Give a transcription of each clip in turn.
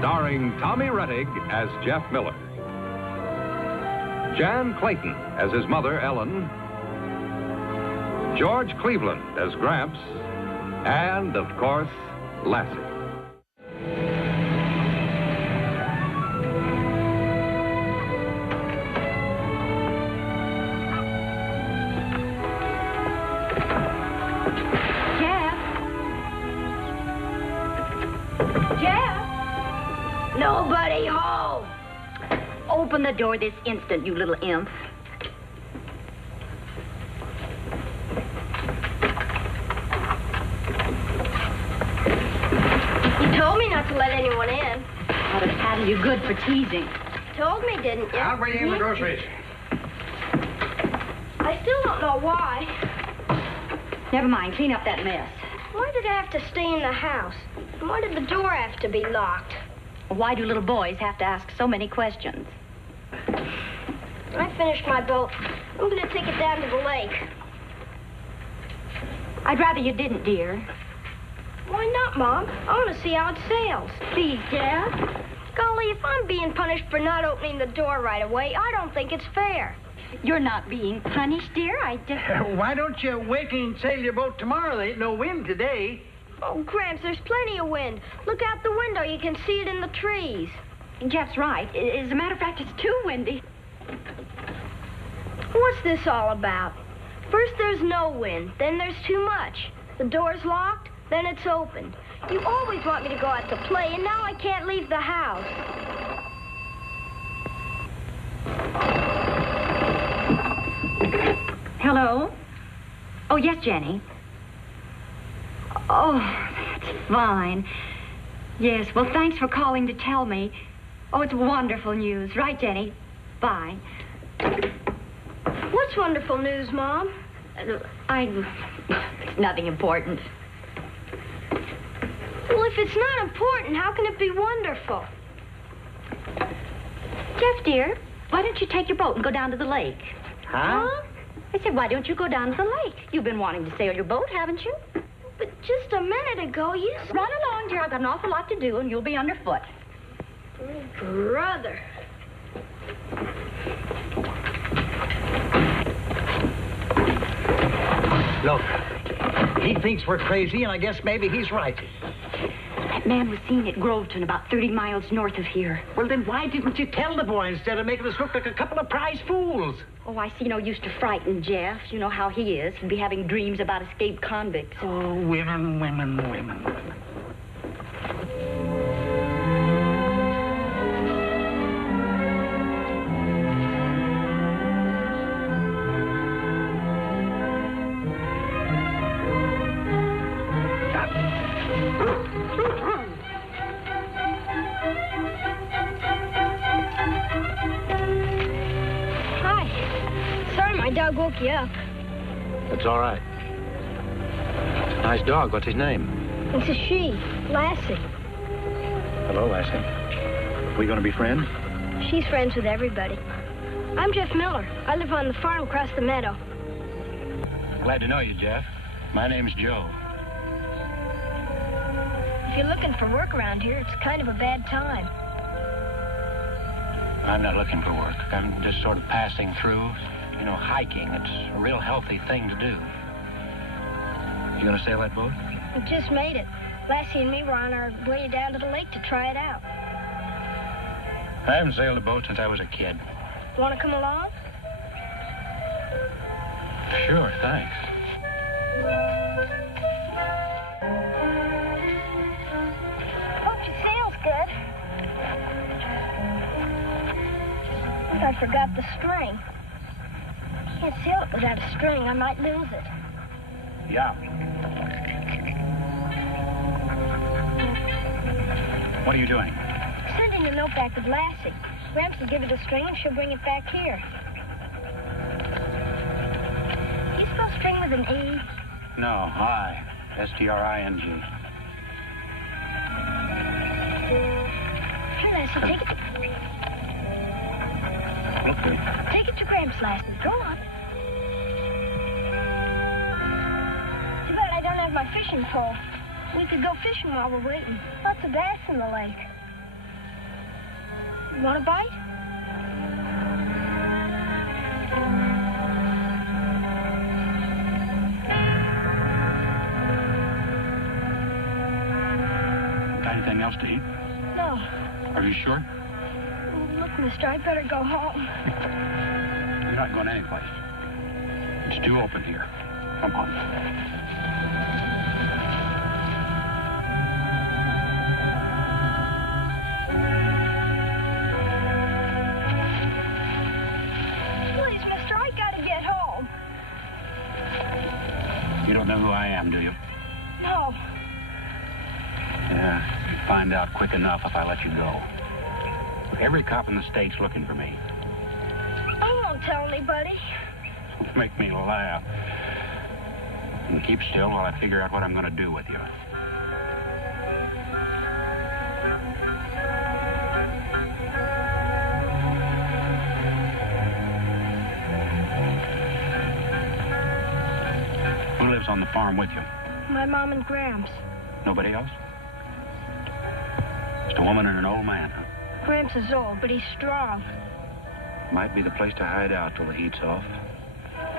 starring Tommy Rettig as Jeff Miller, Jan Clayton as his mother, Ellen, George Cleveland as Gramps, and, of course, Lassie. Nobody home. Open the door this instant, you little imp. You told me not to let anyone in. I'd have had you good for teasing. Told me, didn't you? I'll bring in the groceries. I still don't know why. Never mind, clean up that mess. Why did I have to stay in the house? And why did the door have to be locked? Why do little boys have to ask so many questions? I finished my boat. I'm going to take it down to the lake. I'd rather you didn't, dear. Why not, Mom? I want to see how it sails. Please, Jeff. Golly, if I'm being punished for not opening the door right away, I don't think it's fair. You're not being punished, dear. I just... Why don't you wait and sail your boat tomorrow? There ain't no wind today. Oh, Gramps, there's plenty of wind. Look out the window. You can see it in the trees. Jeff's right. As a matter of fact, it's too windy. What's this all about? First there's no wind, then there's too much. The door's locked, then it's opened. You always want me to go out to play, and now I can't leave the house. Hello? Oh, yes, Jenny. Oh, that's fine. Yes, well, thanks for calling to tell me. Oh, it's wonderful news. Right, Jenny? Bye. What's wonderful news, Mom? It's nothing important. Well, if it's not important, how can it be wonderful? Jeff, dear, why don't you take your boat and go down to the lake? Huh? I said, why don't you go down to the lake? You've been wanting to sail your boat, haven't you? But just a minute ago, you... Run along, dear. I've got an awful lot to do, and you'll be underfoot. Oh, brother. Look, he thinks we're crazy, and I guess maybe he's right. That man was seen at Groveton, about 30 miles north of here. Well, then why didn't you tell the boy instead of making us look like a couple of prize fools? Oh, I see no use to frighten Jeff. You know how he is. He'd be having dreams about escaped convicts. Oh, women, women, women. Dog woke you up. That's all right. Nice dog. What's his name? It's a she, Lassie. Hello, Lassie. We going to be friends? She's friends with everybody. I'm Jeff Miller. I live on the farm across the meadow. Glad to know you, Jeff. My name's Joe. If you're looking for work around here, it's kind of a bad time. I'm not looking for work. I'm just sort of passing through. You know, hiking, it's a real healthy thing to do. You gonna sail that boat? We just made it. Lassie and me were on our way down to the lake to try it out. I haven't sailed a boat since I was a kid. Want to come along? Sure, thanks. Hope your sail's good. I forgot the string. Can't sail it without a string. I might lose it. Yeah. What are you doing? Sending a note back with Lassie. Gramps will give it a string and she'll bring it back here. You spell string with an E? No, I. S-T-R-I-N-G. Here, Lassie, take it. Okay. Take it to Gramps, Lassie. Go on. Too bad I don't have my fishing pole. We could go fishing while we're waiting. Lots of bass in the lake. You want a bite? Got anything else to eat? No. Are you sure? Look, mister, I'd better go home. You're not going anyplace. It's too open here. Come on. Please, mister, I gotta get home. You don't know who I am, do you? No. Yeah, you'd find out quick enough if I let you go. Every cop in the state's looking for me. I won't tell anybody. Make me laugh. And keep still while I figure out what I'm going to do with you. Who lives on the farm with you? My mom and Gramps. Nobody else? Just a woman and an old man, huh? Gramps is old, but he's strong. Might be the place to hide out till the heat's off.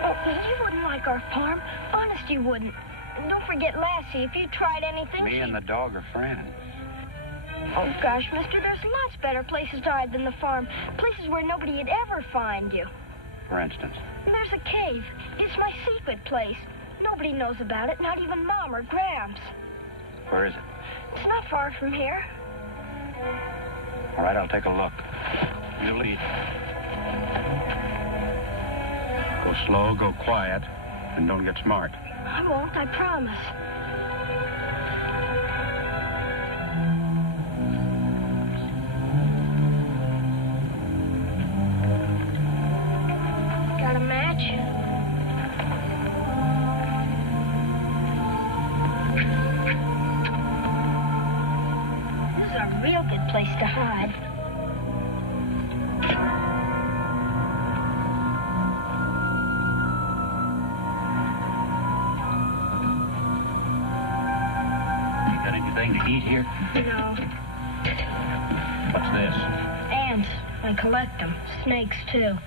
Oh, you wouldn't like our farm. Honest, you wouldn't. And don't forget Lassie. If you tried anything... Me and the dog are friends. Oh, gosh, mister, there's lots better places to hide than the farm. Places where nobody'd ever find you. For instance. There's a cave. It's my secret place. Nobody knows about it, not even Mom or Gramps. Where is it? It's not far from here. All right, I'll take a look. You lead. Go slow, go quiet, and don't get smart. I won't, I promise. Got a match? This is a real good place to hide. Got anything to eat here? No. What's this? Ants. I collect them. Snakes, too.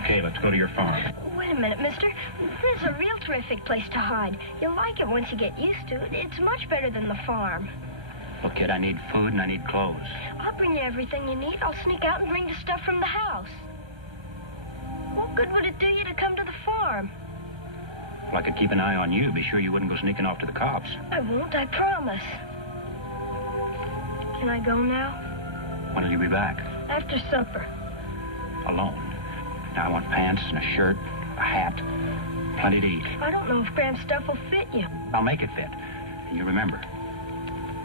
Okay, let's go to your farm. Wait a minute, mister. This is a real terrific place to hide. You'll like it once you get used to it. It's much better than the farm. Look, kid, I need food and I need clothes. I'll bring you everything you need. I'll sneak out and bring the stuff from the house. What good would it do you to come to the farm? Well, I could keep an eye on you, be sure you wouldn't go sneaking off to the cops. I won't, I promise. Can I go now? When will you be back? After supper. Alone. Now I want pants and a shirt, a hat, plenty to eat. I don't know if Gramps' stuff will fit you. I'll make it fit. And you remember,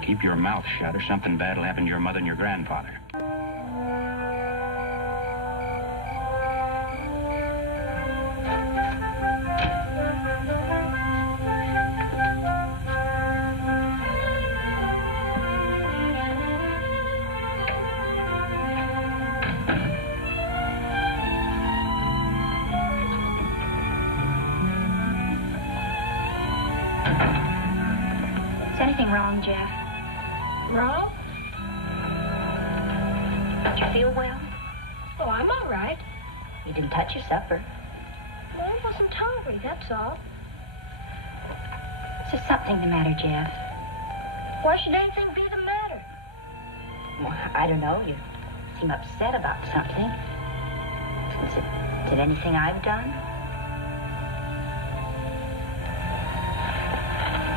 keep your mouth shut or something bad will happen to your mother and your grandfather. Is anything wrong, Jeff? Wrong? Don't you feel well? Oh, I'm all right. You didn't touch your supper. Well, I wasn't hungry, that's all. Is there something the matter, Jeff? Why should anything be the matter? Well, I don't know. You seem upset about something. Is it anything I've done?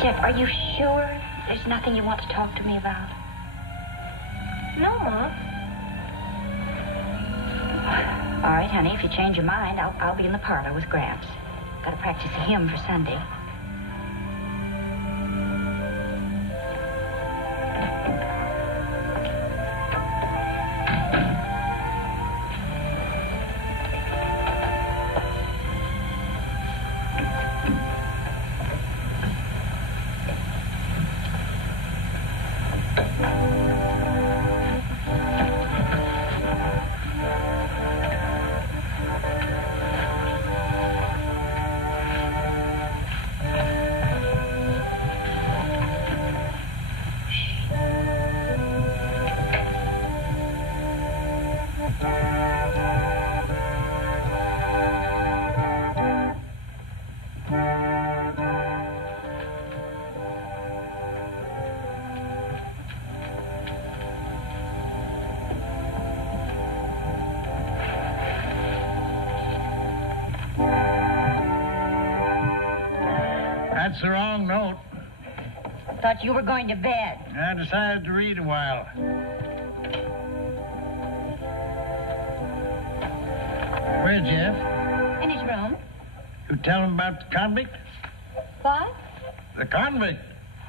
Jeff, are you sure there's nothing you want to talk to me about? No, Mom. All right, honey, if you change your mind, I'll be in the parlor with Gramps. Got to practice a hymn for Sunday. the wrong note. Thought you were going to bed. I decided to read a while. Where's Jeff? In his room. You tell him about the convict? What? The convict.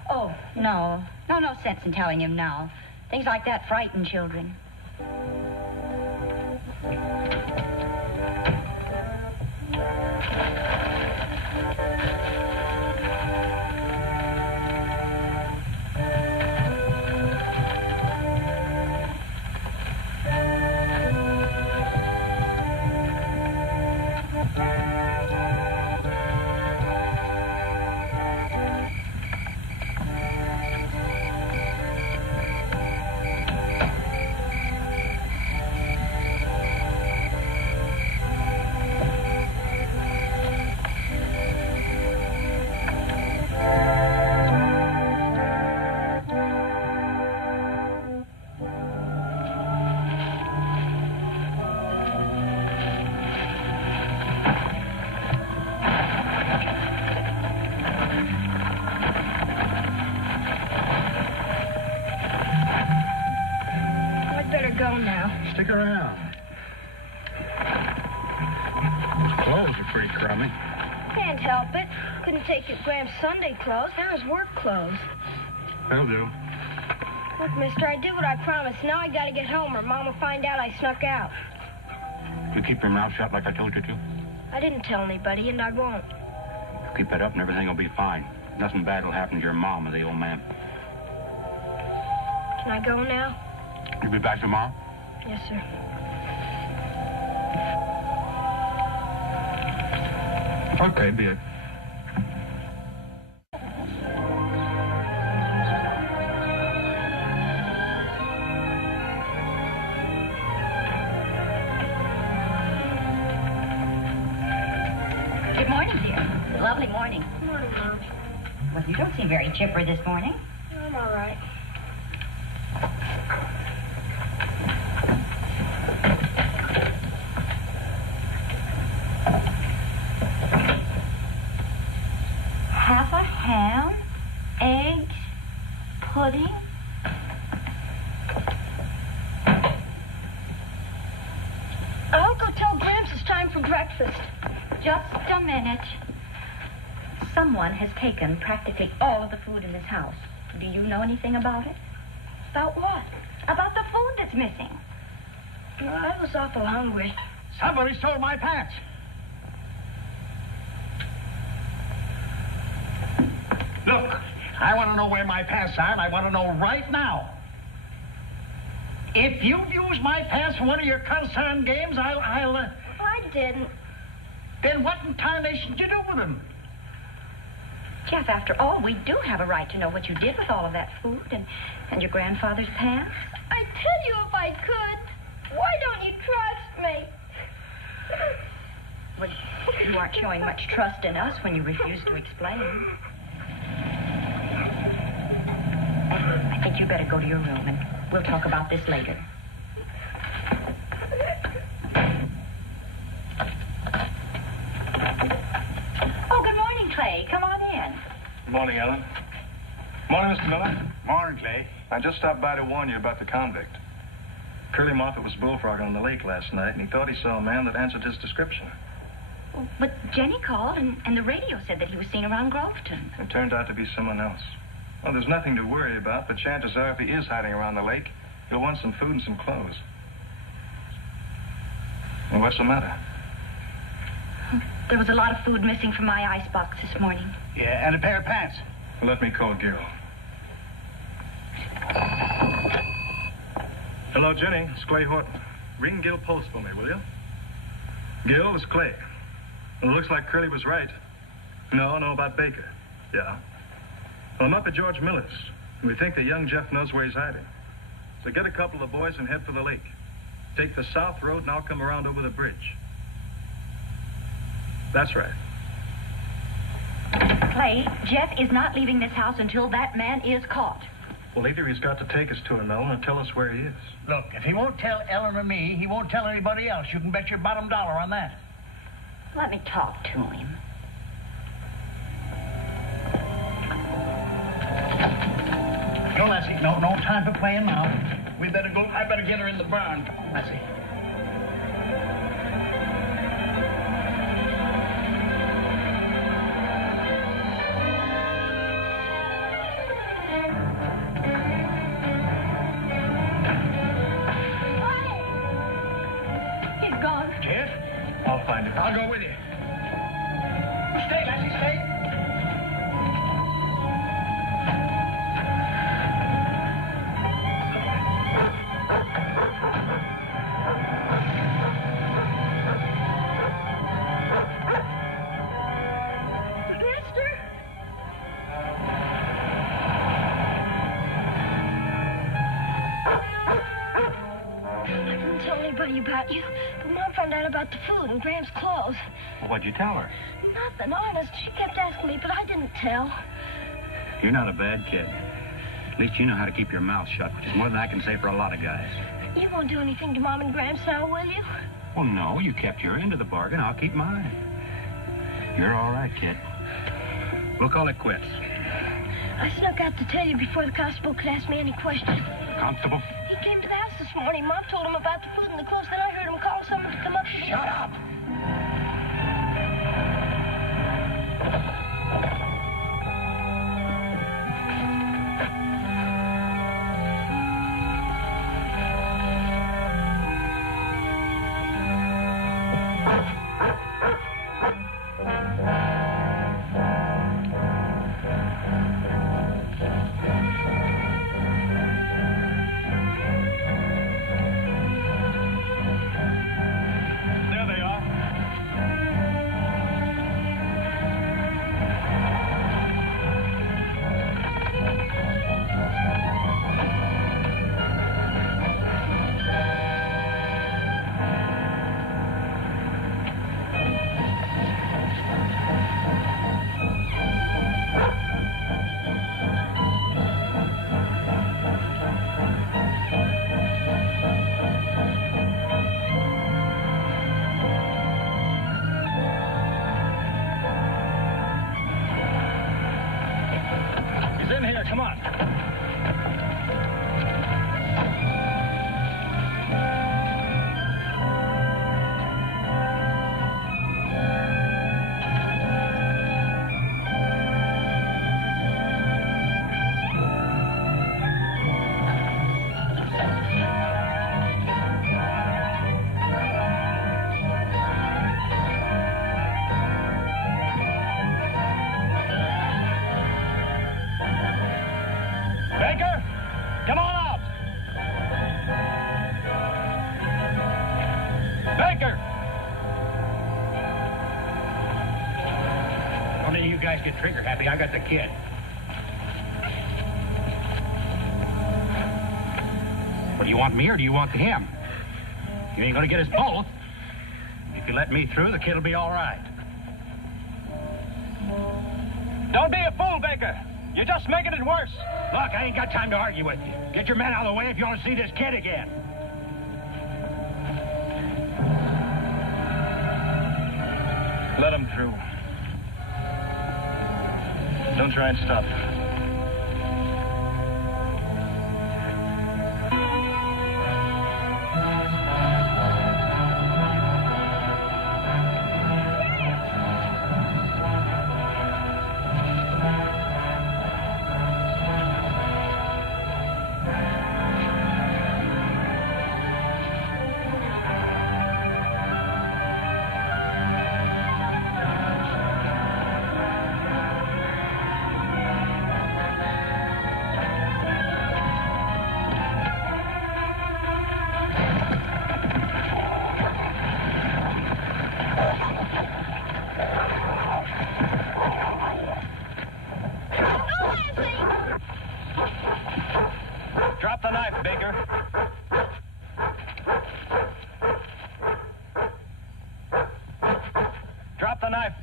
Oh, no. No sense in telling him now. Things like that frighten children. Go now. Stick around. His clothes are pretty crummy. Can't help it. Couldn't take your Gramps' Sunday clothes. They're his work clothes. That'll do. Look, mister, I did what I promised. Now I gotta get home or Mom will find out I snuck out. You keep your mouth shut like I told you to. I didn't tell anybody, and I won't. You keep it up and everything will be fine. Nothing bad will happen to your mom or the old man. Can I go now? You'll be back tomorrow? Yes, sir. Okay, be it. Good morning, dear. Lovely morning. Good morning, Mom. Well, you don't seem very chipper this morning. I'm all right. Half a ham, eggs, pudding. I'll go tell Gramps it's time for breakfast. Just a minute. Someone has taken practically all of the food in this house. Do you know anything about it? About what? About the food that's missing. I was awful hungry. Somebody stole my pants. Look, I want to know where my pants are, and I want to know right now. If you've used my pants for one of your concern games, I'll I didn't. Then what in tarnation did you do with them? Jeff, after all, we do have a right to know what you did with all of that food and your grandfather's pants. I'd tell you if I could. Why don't you trust me? Well, you aren't showing much trust in us when you refuse to explain. I think you better go to your room, and we'll talk about this later. Oh, good morning, Clay. Come on in. Good morning, Ellen. Morning, Mr. Miller. Morning, Clay. I just stopped by to warn you about the convict. Curly Moffat was bullfrogging on the lake last night, and he thought he saw a man that answered his description. Oh, but Jenny called, and the radio said that he was seen around Groveton. It turned out to be someone else. Well, there's nothing to worry about, but chances are if he is hiding around the lake, he'll want some food and some clothes. And what's the matter? There was a lot of food missing from my icebox this morning. Yeah, and a pair of pants. Let me call Gil. Hello, Jenny. It's Clay Horton. Ring Gil Post for me, will you? Gil, it's Clay. Well, it looks like Curly was right. No, about Baker. Yeah. Well, I'm up at George Miller's. And we think that young Jeff knows where he's hiding. So get a couple of boys and head for the lake. Take the south road and I'll come around over the bridge. That's right. Clay, Jeff is not leaving this house until that man is caught. Well, either he's got to take us to him, Ellen, or tell us where he is. Look, if he won't tell Ellen or me, he won't tell anybody else. You can bet your bottom dollar on that. Let me talk to him. No time for playing now. We better go. I better get her in the barn. Lassie. He's gone. Jeff? I'll find him. I'll go with you. Stay, Lassie, stay. About you. But Mom found out about the food and Graham's clothes. Well, what'd you tell her? Nothing, honest. She kept asking me, but I didn't tell. You're not a bad kid. At least you know how to keep your mouth shut, which is more than I can say for a lot of guys. You won't do anything to Mom and Gramps now, will you? Well, no, you kept your end of the bargain. I'll keep mine. You're all right, kid. We'll call it quits. I snuck out to tell you before the constable could ask me any questions. Constable? He came to the house this morning. Mom told him about the food and the clothes. Then I heard him call someone to come up to the... Shut up! Come on. Baker, come on out. Baker. One of you guys get trigger happy. I got the kid. Well, do you want me or do you want him? You ain't gonna get us both. If you let me through, the kid'll be all right. Don't be a fool, Baker. You're just making it worse. Look, I ain't got time to argue with you. Get your men out of the way if you want to see this kid again. Let him through. Don't try and stop. Drop the knife, Baker. Drop the knife.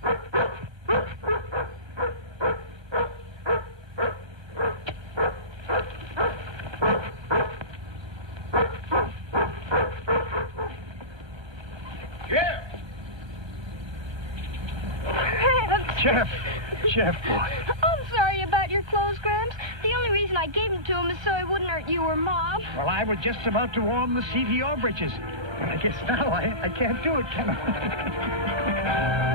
Jeff, boy. I'm sorry about your clothes, Gramps. The only reason I gave them to him promised so I wouldn't hurt you or Mom. Well, I was just about to warm the CVO britches. But I guess now I can't do it, can I?